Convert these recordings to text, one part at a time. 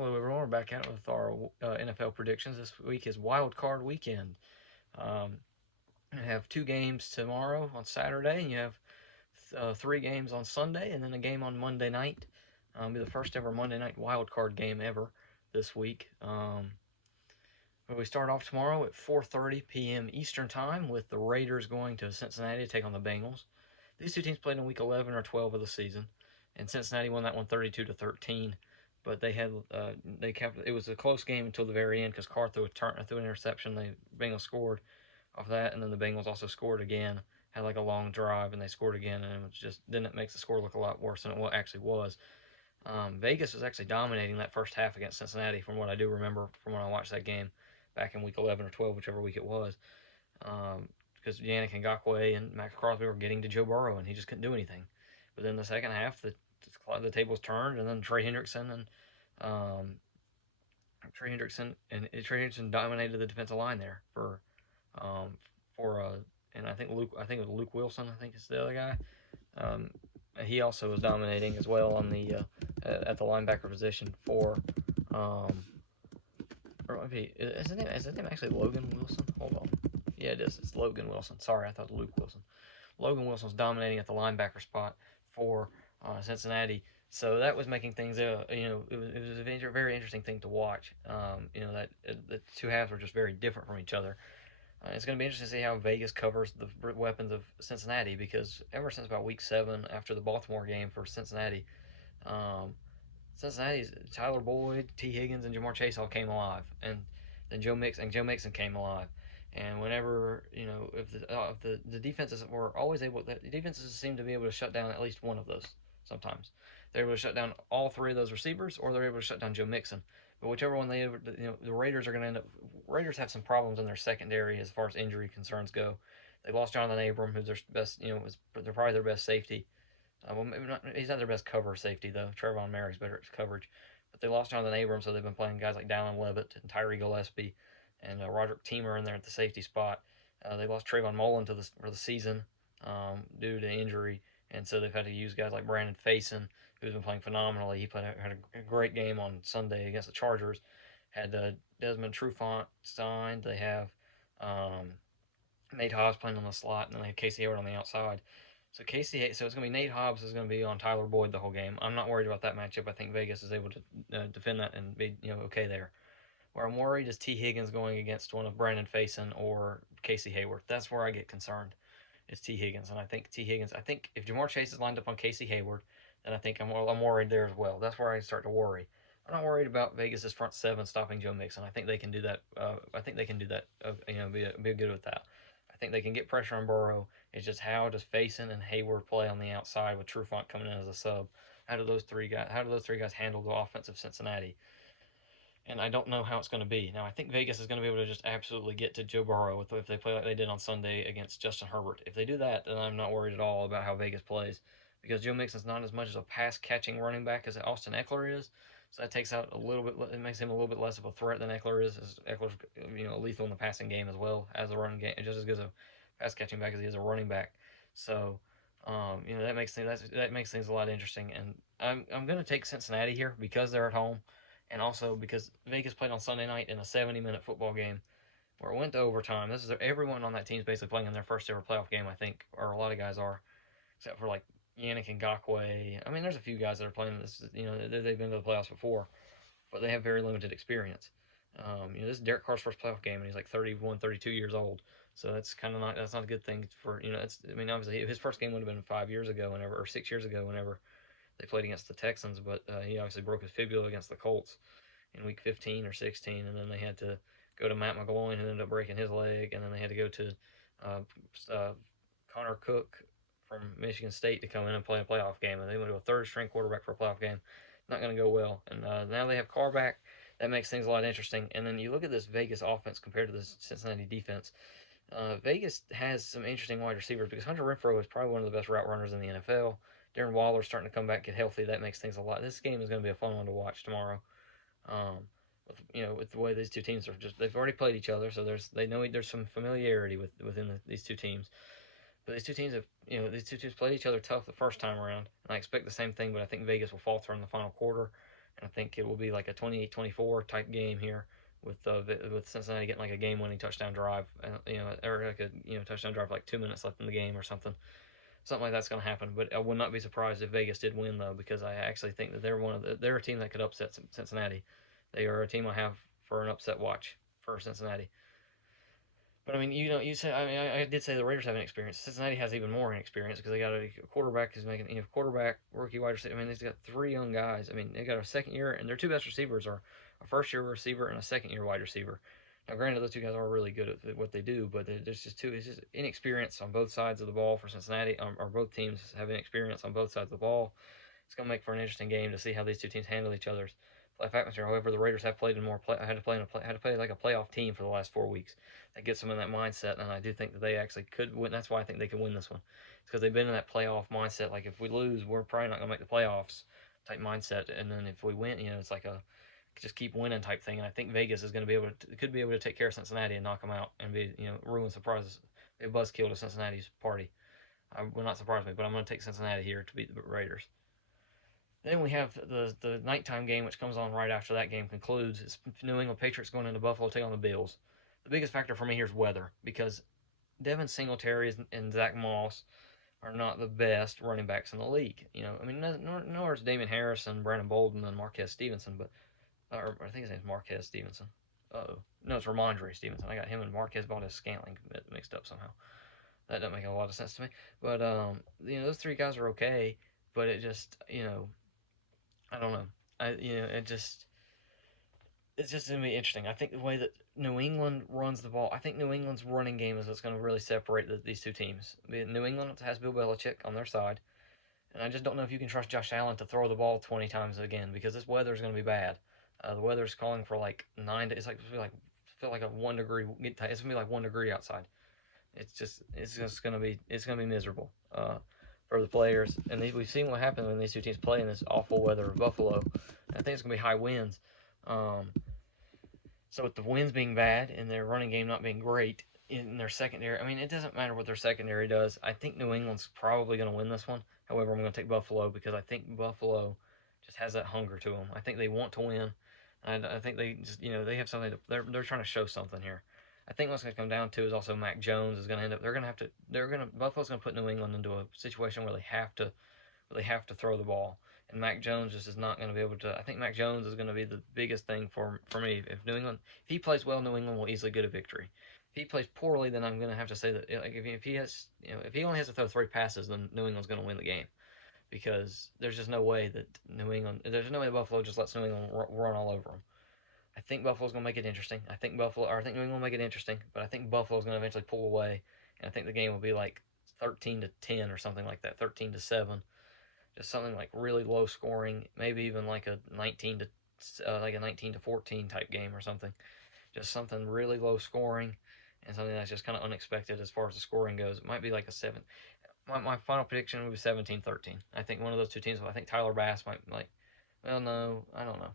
Hello, everyone. We're back out with our NFL predictions. This week is Wildcard weekend. Um, you have two games tomorrow on Saturday, and you have three games on Sunday, and then a game on Monday night. It'll be the first ever Monday night Wildcard game ever this week. We start off tomorrow at 4:30 p.m. Eastern Time with the Raiders going to Cincinnati to take on the Bengals. These two teams played in Week 11 or 12 of the season, and Cincinnati won that one 32-13. But they kept it was a close game until the very end because Carr threw an interception. The Bengals scored off that, and then the Bengals also scored again. Had like a long drive, and they scored again, and it was just then it makes the score look a lot worse than it actually was. Vegas was actually dominating that first half against Cincinnati, from what I do remember from when I watched that game back in Week 11 or 12, whichever week it was. Because Yannick Ngakoue and Max Crosby were getting to Joe Burrow, and he just couldn't do anything. But then the second half, the tables turned, and then um, Trey Hendrickson dominated the defensive line there um, for and I think it was Luke Wilson. I think is the other guy. Um, he also was dominating as well on the at the linebacker position for or maybe is his name actually Logan Wilson? Hold on. Yeah, it is. It's Logan Wilson. Sorry, I thought Luke Wilson. Logan Wilson's dominating at the linebacker spot for Cincinnati. So that was making things, it was a very interesting thing to watch. That the two halves were just very different from each other. It's going to be interesting to see how Vegas covers the weapons of Cincinnati because ever since about Week 7, after the Baltimore game for Cincinnati, um, Cincinnati's Tyler Boyd, T. Higgins, and Jamar Chase all came alive, and then Joe Mixon came alive. And whenever if the defenses were always able, the defenses seem to be able to shut down at least one of those. Sometimes they're able to shut down all three of those receivers, or they're able to shut down Joe Mixon. But whichever one the Raiders are going to end up. Raiders have some problems in their secondary as far as injury concerns go. They lost Jonathan Abram, who's their best, they're probably their best safety. Well, maybe not, he's not their best cover safety, though. Trevon Mary's better at coverage. But they lost Jonathan Abrams, so they've been playing guys like Dallin Levitt and Tyree Gillespie and Roderick Teamer in there at the safety spot. They lost Trayvon Mullen for the season due to injury, and so they've had to use guys like Brandon Faison, who's been playing phenomenally. Had a great game on Sunday against the Chargers. Had Desmond Trufant signed. They have um, Nate Hobbs playing on the slot, and then they have Casey Hayward on the outside. So so it's going to be Nate Hobbs is going to be on Tyler Boyd the whole game. I'm not worried about that matchup. I think Vegas is able to defend that and be okay there. Where I'm worried is T. Higgins going against one of Brandon Faison or Casey Hayward. That's where I get concerned. Is T. Higgins, and I think T. Higgins. I think if Jamar Chase is lined up on Casey Hayward, then I think I'm worried there as well. That's where I start to worry. I'm not worried about Vegas's front seven stopping Joe Mixon. I think they can do that. I think they can do that. Be good with that. I think they can get pressure on Burrow. It's just how does Faison and Hayward play on the outside with Trufant coming in as a sub? How do those three guys handle the offense of Cincinnati? And I don't know how it's going to be. Now, I think Vegas is going to be able to just absolutely get to Joe Burrow if they play like they did on Sunday against Justin Herbert. If they do that, then I'm not worried at all about how Vegas plays because Joe Mixon's not as much as a pass catching running back as Austin Eckler is. So that takes out a little bit. It makes him a little bit less of a threat than Eckler is. As Eckler's lethal in the passing game as well as a running game, just as good as a pass catching back as he is a running back. So that makes things a lot interesting. And I'm going to take Cincinnati here because they're at home and also because Vegas played on Sunday night in a 70-minute football game where it went to overtime. Everyone on that team is basically playing in their first ever playoff game, I think, or a lot of guys are, except for like Yannick Ngakoue. I mean, there's a few guys that are playing this. They've been to the playoffs before, but they have very limited experience. This is Derek Carr's first playoff game, and he's like 31, 32 years old. So that's not a good thing for obviously his first game would have been 5 years ago, or 6 years ago, whenever they played against the Texans, but he obviously broke his fibula against the Colts in week 15 or 16, and then they had to go to Matt McGloin, who ended up breaking his leg, and then they had to go to Connor Cook from Michigan State to come in and play a playoff game, and they went to a third-string quarterback for a playoff game. Not going to go well, and now they have Carr back. That makes things a lot interesting. And then you look at this Vegas offense compared to the Cincinnati defense. Vegas has some interesting wide receivers because Hunter Renfrow is probably one of the best route runners in the NFL. Darren Waller's starting to come back, get healthy. That makes things a lot. This game is going to be a fun one to watch tomorrow. With the way these two teams they've already played each other, so there's some familiarity within these two teams. But these two teams played each other tough the first time around, and I expect the same thing. But I think Vegas will falter in the final quarter, and I think it will be like a 28-24 type game here with Cincinnati getting like a game-winning touchdown drive, or like a touchdown drive like 2 minutes left in the game or something like that's going to happen. But I would not be surprised if Vegas did win though, because I actually think that they're a team that could upset Cincinnati. They are a team I have for an upset watch for Cincinnati. But I mean, you say, I did say the Raiders have an experience. Cincinnati has even more inexperience because they got a quarterback who's making, quarterback, rookie wide receiver. I mean, they've got three young guys. I mean, they got a second year, and their two best receivers are a first year receiver and a second year wide receiver. Now, granted, those two guys are really good at what they do, but there's just two. It's just inexperience on both sides of the ball for Cincinnati, or both teams have inexperience on both sides of the ball. It's going to make for an interesting game to see how these two teams handle each other's playoff atmosphere. However, the Raiders have played in had to play like a playoff team for the last 4 weeks. That gets them in that mindset, and I do think that they actually could win. That's why I think they can win this one. It's because they've been in that playoff mindset. Like, if we lose, we're probably not going to make the playoffs type mindset. And then if we win, it's like a just keep winning type thing. And I think Vegas is going to could be able to take care of Cincinnati and knock them out and be, ruin surprises, be a buzzkill to Cincinnati's party. I will not surprise me, but I'm going to take Cincinnati here to beat the Raiders. Then we have the nighttime game, which comes on right after that game concludes. It's New England Patriots going into Buffalo to take on the Bills. The biggest factor for me here is weather, because Devin Singletary and Zach Moss are not the best running backs in the league. I mean, nor is Damon Harris and Brandon Bolden and Marquez Stevenson, but or I think his name's Marquez Stevenson. Oh no, it's Ramondre Stevenson. I got him and Marquez Valdes-Scantling mixed up somehow. That doesn't make a lot of sense to me. But those three guys are okay, but it just I don't know. It's just gonna be interesting. I think the way that New England runs the ball, I think New England's running game is what's going to really separate these two teams. New England has Bill Belichick on their side, and I just don't know if you can trust Josh Allen to throw the ball 20 times again, because this weather is going to be bad. The weather's calling for like it's feel like a 1 degree. It's gonna be like 1 degree outside. It's just gonna be miserable for the players. And we've seen what happens when these two teams play in this awful weather of Buffalo. I think it's gonna be high winds. So with the winds being bad and their running game not being great in their secondary, I mean, it doesn't matter what their secondary does. I think New England's probably going to win this one. However, I'm going to take Buffalo because I think Buffalo just has that hunger to them. I think they want to win. And I think they just, they have something. They're trying to show something here. I think what's going to come down to is also Mac Jones is going to end up. Buffalo's going to put New England into a situation where they have to throw the ball. And Mac Jones just is not going to be able to. I think Mac Jones is going to be the biggest thing for me. If he plays well, New England will easily get a victory. If he plays poorly, then I'm going to have to say that if he only has to throw 3 passes, then New England's going to win the game, because there's just no way that Buffalo just lets New England run all over them. I think Buffalo's going to make it interesting. I think New England will make it interesting, but I think Buffalo's going to eventually pull away, and I think the game will be like 13-10 or something like that, 13-7. Just something like really low scoring, maybe even like a 19-14 type game or something. Just something really low scoring and something that's just kind of unexpected as far as the scoring goes. It might be like a 7. My final prediction would be 17-13. I think one of those two teams. I think Tyler Bass might no, I don't know.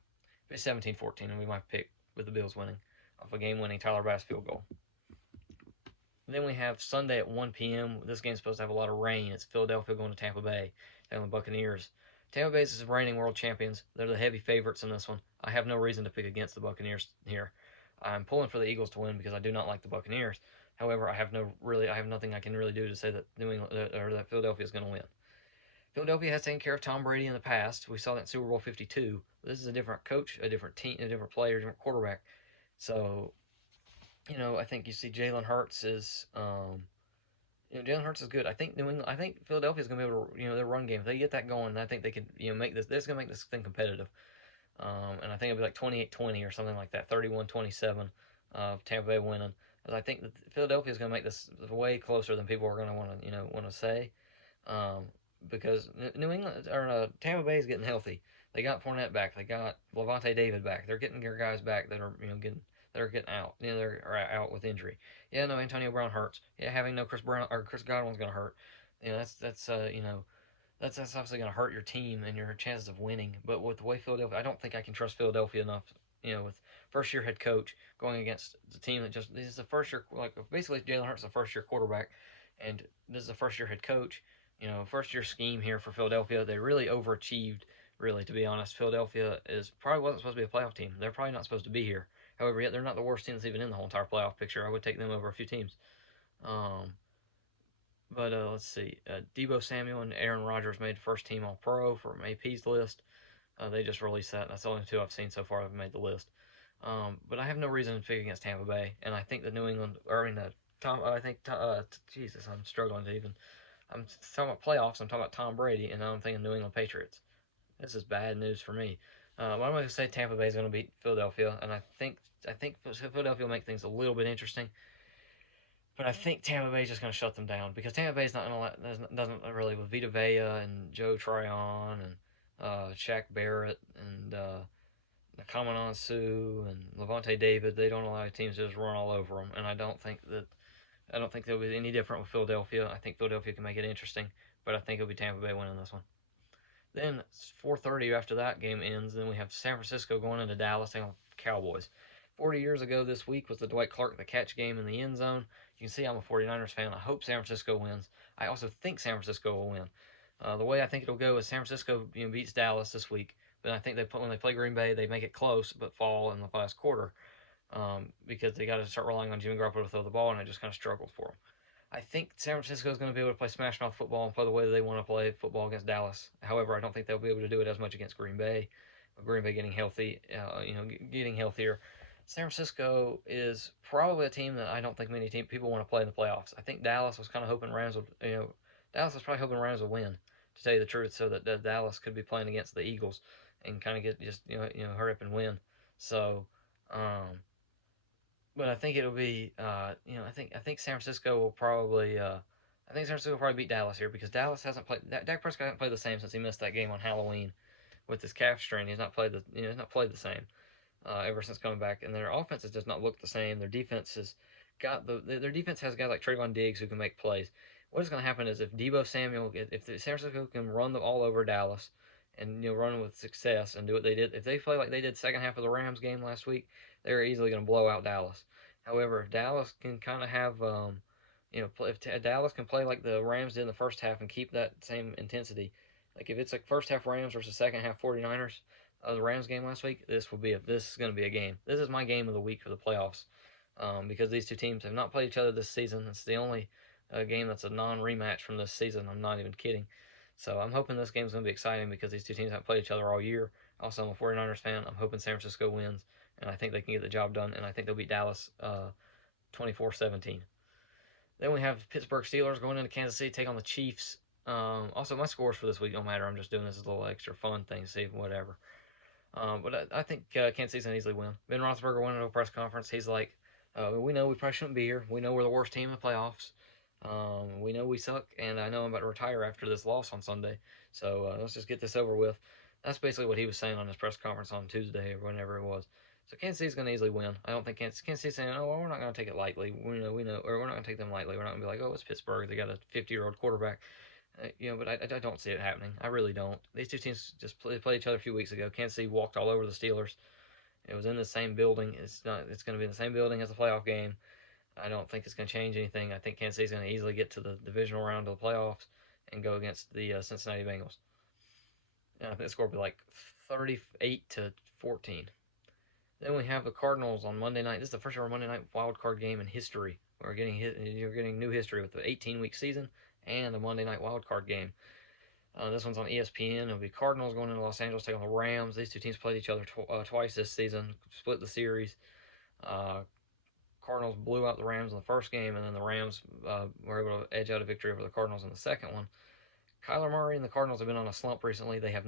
It'd be 17-14, and we might pick with the Bills winning off a game-winning Tyler Bass field goal. Then we have Sunday at 1 p.m. This game's supposed to have a lot of rain. It's Philadelphia going to Tampa Bay, and the Buccaneers. Tampa Bay is the reigning world champions. They're the heavy favorites in this one. I have no reason to pick against the Buccaneers here. I'm pulling for the Eagles to win because I do not like the Buccaneers. However, I have nothing I can really do to say that New England or that Philadelphia is going to win. Philadelphia has taken care of Tom Brady in the past. We saw that in Super Bowl 52. This is a different coach, a different team, a different player, a different quarterback. So, I think you see Jalen Hurts is, Jalen Hurts is good. I think Philadelphia is going to be able to, their run game. If they get that going, I think they could, make this. They're going to make this thing competitive. And I think it'll be like 28-20 or something like that, 31-27, Tampa Bay winning. Because I think that Philadelphia is going to make this way closer than people are going to want to say. Because New England or Tampa Bay is getting healthy. They got Fournette back. They got Levante David back. They're getting their guys back that are getting out. They're out with injury. Yeah, no, Antonio Brown hurts. Yeah, having no Chris Godwin's going to hurt. That's obviously going to hurt your team and your chances of winning. But with the way Philadelphia, I don't think I can trust Philadelphia enough. With first-year head coach going against the team that this is the first year. Basically, Jalen Hurts is the first-year quarterback, and this is the first-year head coach. First-year scheme here for Philadelphia. They really overachieved really, to be honest. Philadelphia is probably wasn't supposed to be a playoff team. They're probably not supposed to be here. However, yet they're not the worst team that's even in the whole entire playoff picture. I would take them over a few teams. Um, but let's see. Debo Samuel and Aaron Rodgers made first team All Pro from AP's list. They just released that. That's the only two I've seen so far that have made the list. But I have no reason to pick against Tampa Bay, and I think that New England, or I mean, Tom. I think Jesus, I'm struggling to even. I'm talking about playoffs. I'm talking about Tom Brady, and now I'm thinking New England Patriots. This is bad news for me. But I'm going to say Tampa Bay is going to beat Philadelphia, and I think Philadelphia will make things a little bit interesting. But I think Tampa Bay is just going to shut them down because Tampa Bay is not going to doesn't really with Vita Vea and Joe Tryon and Shaq Barrett and Nakamanon Sue and Levante David. They don't allow teams to just run all over them, and I don't think they'll be any different with Philadelphia. I think Philadelphia can make it interesting, but I think it'll be Tampa Bay winning this one. Then 4:30 after that game ends, then we have San Francisco going into Dallas taking on Cowboys. 40 years ago this week was the Dwight Clark the catch game in the end zone. You can see I'm a 49ers fan. I hope San Francisco wins. I also think San Francisco will win. The way I think it'll go is San Francisco beats Dallas this week, but I think when they play Green Bay, they make it close but fall in the last quarter because they got to start relying on Jimmy Garoppolo to throw the ball, and it just kind of struggled for them. I think San Francisco is going to be able to play smash mouth football and play the way that they want to play football against Dallas. However, I don't think they'll be able to do it as much against Green Bay. Green Bay getting healthy, getting healthier. San Francisco is probably a team that I don't think many people want to play in the playoffs. I think Dallas was kind of hoping Rams would, Dallas was probably hoping Rams would win, to tell you the truth, so that Dallas could be playing against the Eagles and kind of get just hurry up and win. So, but I think it'll be, I think San Francisco will probably, I think San Francisco will probably beat Dallas here because Dallas hasn't played. Dak Prescott hasn't played the same since he missed that game on Halloween with his calf strain. He's not played he's not played the same ever since coming back, and their offense has just not looked the same. Their defense has their defense has guys like Trayvon Diggs who can make plays. What is going to happen is if Debo Samuel, if the San Francisco can run them all over Dallas, and run with success and do what they did, if they play like they did second half of the Rams game last week, they're easily going to blow out Dallas. However, if Dallas can kind of have, if Dallas can play like the Rams did in the first half and keep that same intensity, like if it's like first half Rams versus second half 49ers, the Rams game last week, this is going to be a game. This is my game of the week for the playoffs, because these two teams have not played each other this season. It's the only game that's a non-rematch from this season. I'm not even kidding. So I'm hoping this game's going to be exciting because these two teams haven't played each other all year. Also, I'm a 49ers fan. I'm hoping San Francisco wins, and I think they can get the job done, and I think they'll beat Dallas 24-17. Then we have Pittsburgh Steelers going into Kansas City, take on the Chiefs. Also, my scores for this week don't matter. I'm just doing this as a little extra fun thing, see whatever. But I think Kansas City's going to easily win. Ben Roethlisberger went into a press conference. He's like, we know we probably shouldn't be here. We know we're the worst team in the playoffs. We know we suck, and I know I'm about to retire after this loss on Sunday. So let's just get this over with. That's basically what he was saying on his press conference on Tuesday or whenever it was. So Kansas City's going to easily win. I don't think Kansas City's saying, oh, well, we're not going to take it lightly. We know, or we're not going to take them lightly. We're not going to be like, oh, it's Pittsburgh. They got a 50-year-old quarterback. But I don't see it happening. I really don't. These two teams just played each other a few weeks ago. Kansas City walked all over the Steelers. It was in the same building. It's going to be in the same building as the playoff game. I don't think it's going to change anything. I think Kansas City's going to easily get to the divisional round of the playoffs and go against the Cincinnati Bengals. And I think the score will be like 38-14. Then we have the Cardinals on Monday night. This is the first ever Monday night wildcard game in history. You're getting new history with the 18-week season and a Monday night wildcard game. This one's on ESPN. It'll be Cardinals going into Los Angeles taking on the Rams. These two teams played each other twice this season, split the series. Cardinals blew out the Rams in the first game, and then the Rams were able to edge out a victory over the Cardinals in the second one. Kyler Murray and the Cardinals have been on a slump recently. They have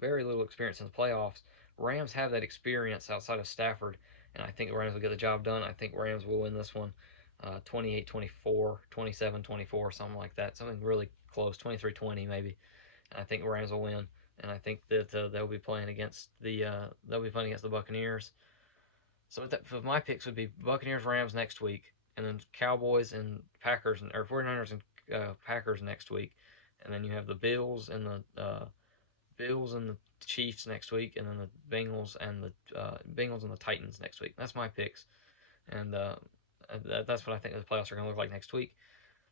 very little experience in the playoffs. Rams have that experience outside of Stafford, and I think the Rams will get the job done. I think Rams will win this one 28-24, 27-24, something like that. Something really close, 23-20 maybe. And I think the Rams will win, and I think that they'll be playing against the Buccaneers. So for my picks would be Buccaneers, Rams next week, and then Cowboys and Packers, or 49ers and Packers next week, and then you have the Bills and the Chiefs next week, and then the Bengals and the Titans next week. That's my picks, and that's what I think the playoffs are going to look like next week.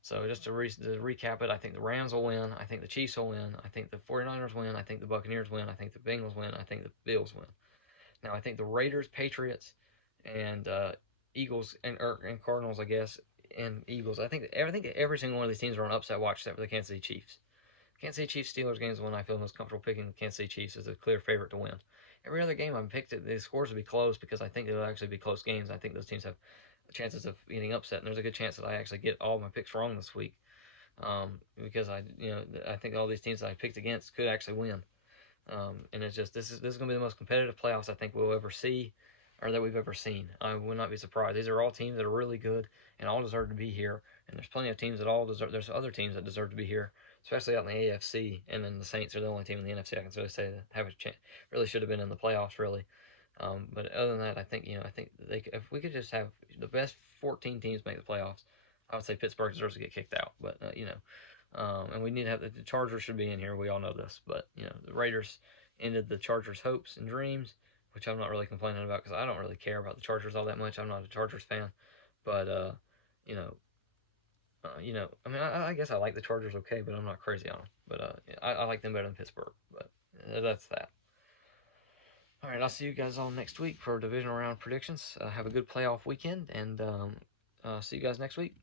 So just to recap it, I think the Rams will win. I think the Chiefs will win. I think the 49ers win. I think the Buccaneers win. I think the Bengals win. I think the Bills win. Now I think the Raiders, Patriots, and Eagles and Cardinals, I guess, and Eagles. I think every single one of these teams are on upset watch except for the Kansas City Chiefs. Kansas City Chiefs Steelers game is the one I feel most comfortable picking. The Kansas City Chiefs as a clear favorite to win. Every other game I've picked the scores will be close because I think they'll actually be close games. I think those teams have chances of getting upset, and there's a good chance that I actually get all my picks wrong this week. Because I think all these teams that I picked against could actually win. And it's just this is going to be the most competitive playoffs I think we'll ever see, or that we've ever seen. I would not be surprised. These are all teams that are really good and all deserve to be here. And there's plenty of teams that all deserve. There's other teams that deserve to be here, especially out in the AFC. And then the Saints are the only team in the NFC I can really say that have a chance. Really should have been in the playoffs, really. But other than that, I think if we could just have the best 14 teams make the playoffs, I would say Pittsburgh deserves to get kicked out. But and we need to have the Chargers should be in here. We all know this, but the Raiders ended the Chargers' hopes and dreams, which I'm not really complaining about because I don't really care about the Chargers all that much. I'm not a Chargers fan, but I mean, I guess I like the Chargers okay, but I'm not crazy on them. But I like them better than Pittsburgh. But that's that. All right, I'll see you guys all next week for divisional round predictions. Have a good playoff weekend, and see you guys next week.